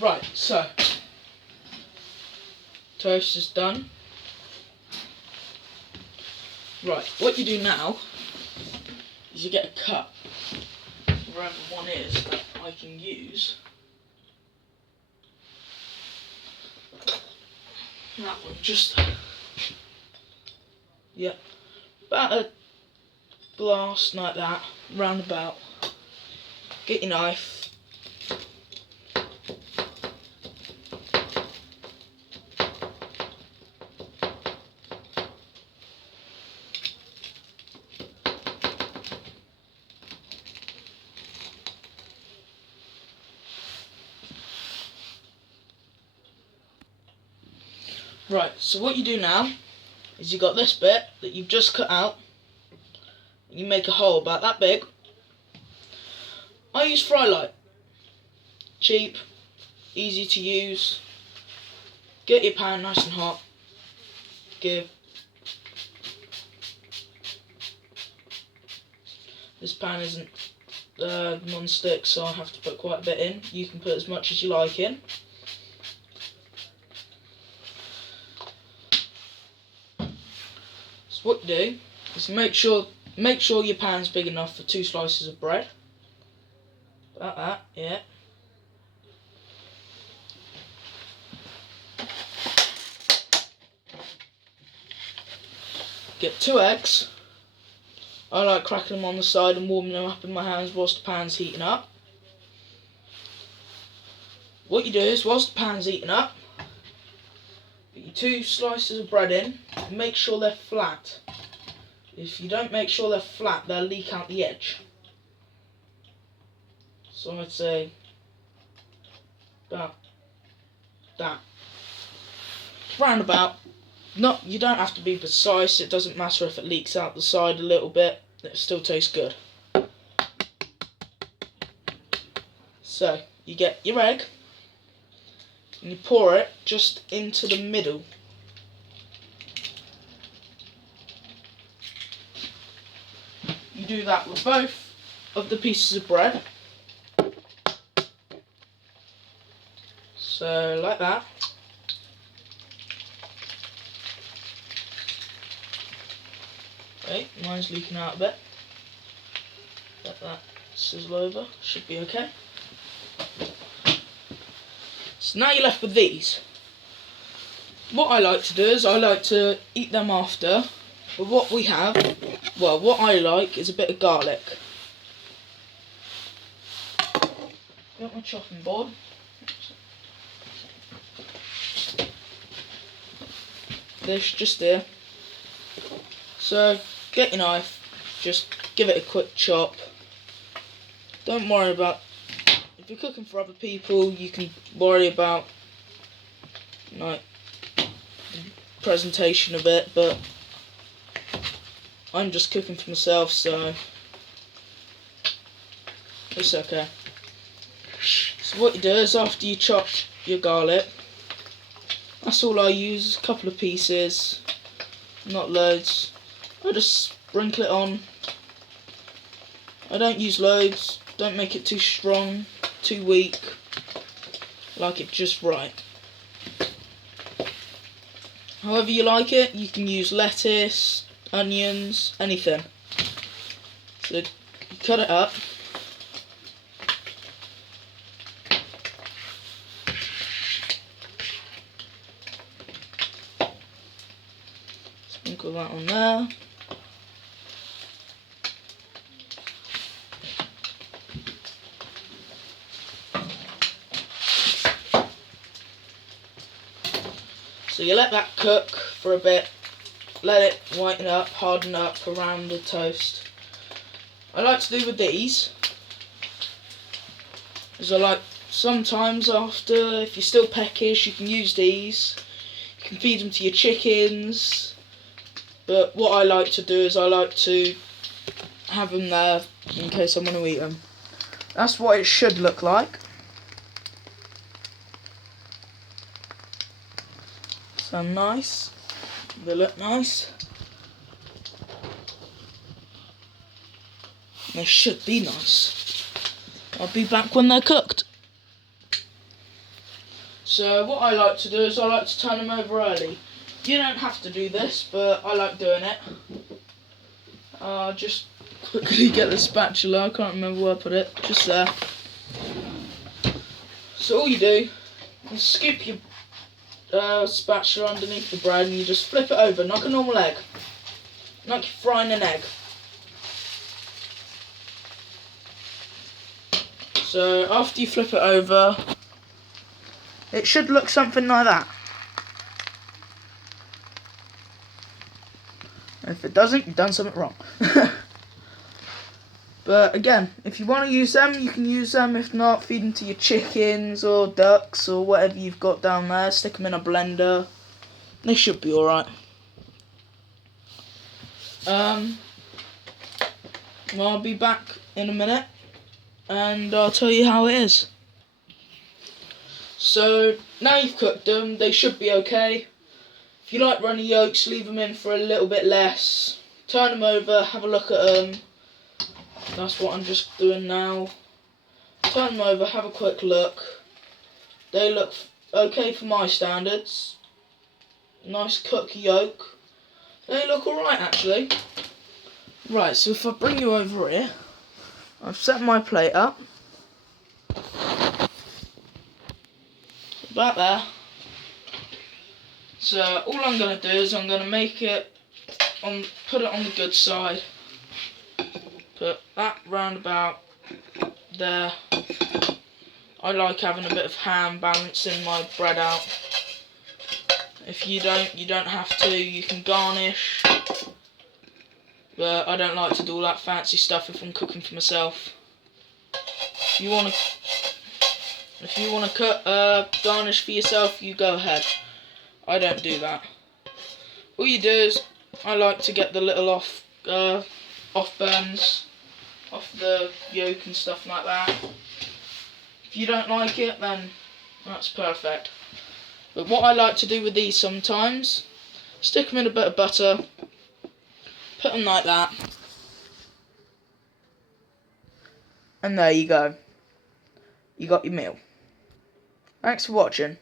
Right, so toast is done. Right, what you do now is you get a cup, wherever one is that I can use. That one, just, yeah, about a glass like that, round about. Get your knife. Right, so what you do now is you got this bit that you've just cut out, and you make a hole about that big. I use fry light. Cheap, easy to use. Get your pan nice and hot. Give. This pan isn't non-stick, so I have to put quite a bit in. You can put as much as you like in. So what you do is make sure your pan's big enough for 2 slices of bread. About that, yeah. Get 2 eggs. I like cracking them on the side and warming them up in my hands whilst the pan's heating up. What you do is, whilst the pan's heating up, put your 2 slices of bread in and make sure they're flat. If you don't make sure they're flat, they'll leak out the edge. So I'd say about that. Roundabout. Not, you don't have to be precise, it doesn't matter if it leaks out the side a little bit, it still tastes good. So, you get your egg, and you pour it just into the middle. You do that with both of the pieces of bread. So, like that. Okay, mine's leaking out a bit. Let that sizzle over, should be okay. So now you're left with these. What I like to do is I like to eat them after, but what we have, well, what I like is a bit of garlic. Got my chopping board. This just here. So get your knife, just give it a quick chop. Don't worry about, if you're cooking for other people, you can worry about like presentation a bit, but I'm just cooking for myself, so it's okay. So what you do is, after you chop your garlic, that's all I use, a couple of pieces, not loads. I just sprinkle it on. I don't use loads, don't make it too strong, too weak, like it just right. However you like it, you can use lettuce, onions, anything. So you cut it up. Sprinkle that on there. So you let that cook for a bit, let it whiten up, harden up around the toast. I like to do with these, because I like sometimes after, if you're still peckish, you can use these. You can feed them to your chickens, but what I like to do is I like to have them there in case I want to eat them. That's what it should look like. So nice, they look nice. They should be nice. I'll be back when they're cooked. So what I like to do is I like to turn them over early. You don't have to do this, but I like doing it. Just quickly get the spatula, I can't remember where I put it, just there. So all you do is scoop your spatula underneath the bread and you just flip it over, like a normal egg. Like you're frying an egg. So after you flip it over, it should look something like that. If it doesn't, you've done something wrong. But again, if you want to use them, you can use them. If not, feed them to your chickens or ducks or whatever you've got down there. Stick them in a blender. They should be alright. I'll be back in a minute and I'll tell you how it is. So now you've cooked them, they should be okay. If you like runny yolks, leave them in for a little bit less. Turn them over, have a look at them. That's what I'm just doing now. Turn them over, have a quick look. They look okay for my standards. Nice cooked yolk. They look alright actually. Right, so if I bring you over here, I've set my plate up. About there. So all I'm going to do is I'm going to make it, put it on the good side. Put that round about there. I like having a bit of ham balancing my bread out. If you don't have to. You can garnish. But I don't like to do all that fancy stuff if I'm cooking for myself. If you want to cut garnish for yourself, you go ahead. I don't do that. All you do is I like to get the little off burns off the yolk and stuff like that. If you don't like it, then that's perfect. But what I like to do with these sometimes, stick them in a bit of butter, put them like that, and there you go. You got your meal. Thanks for watching.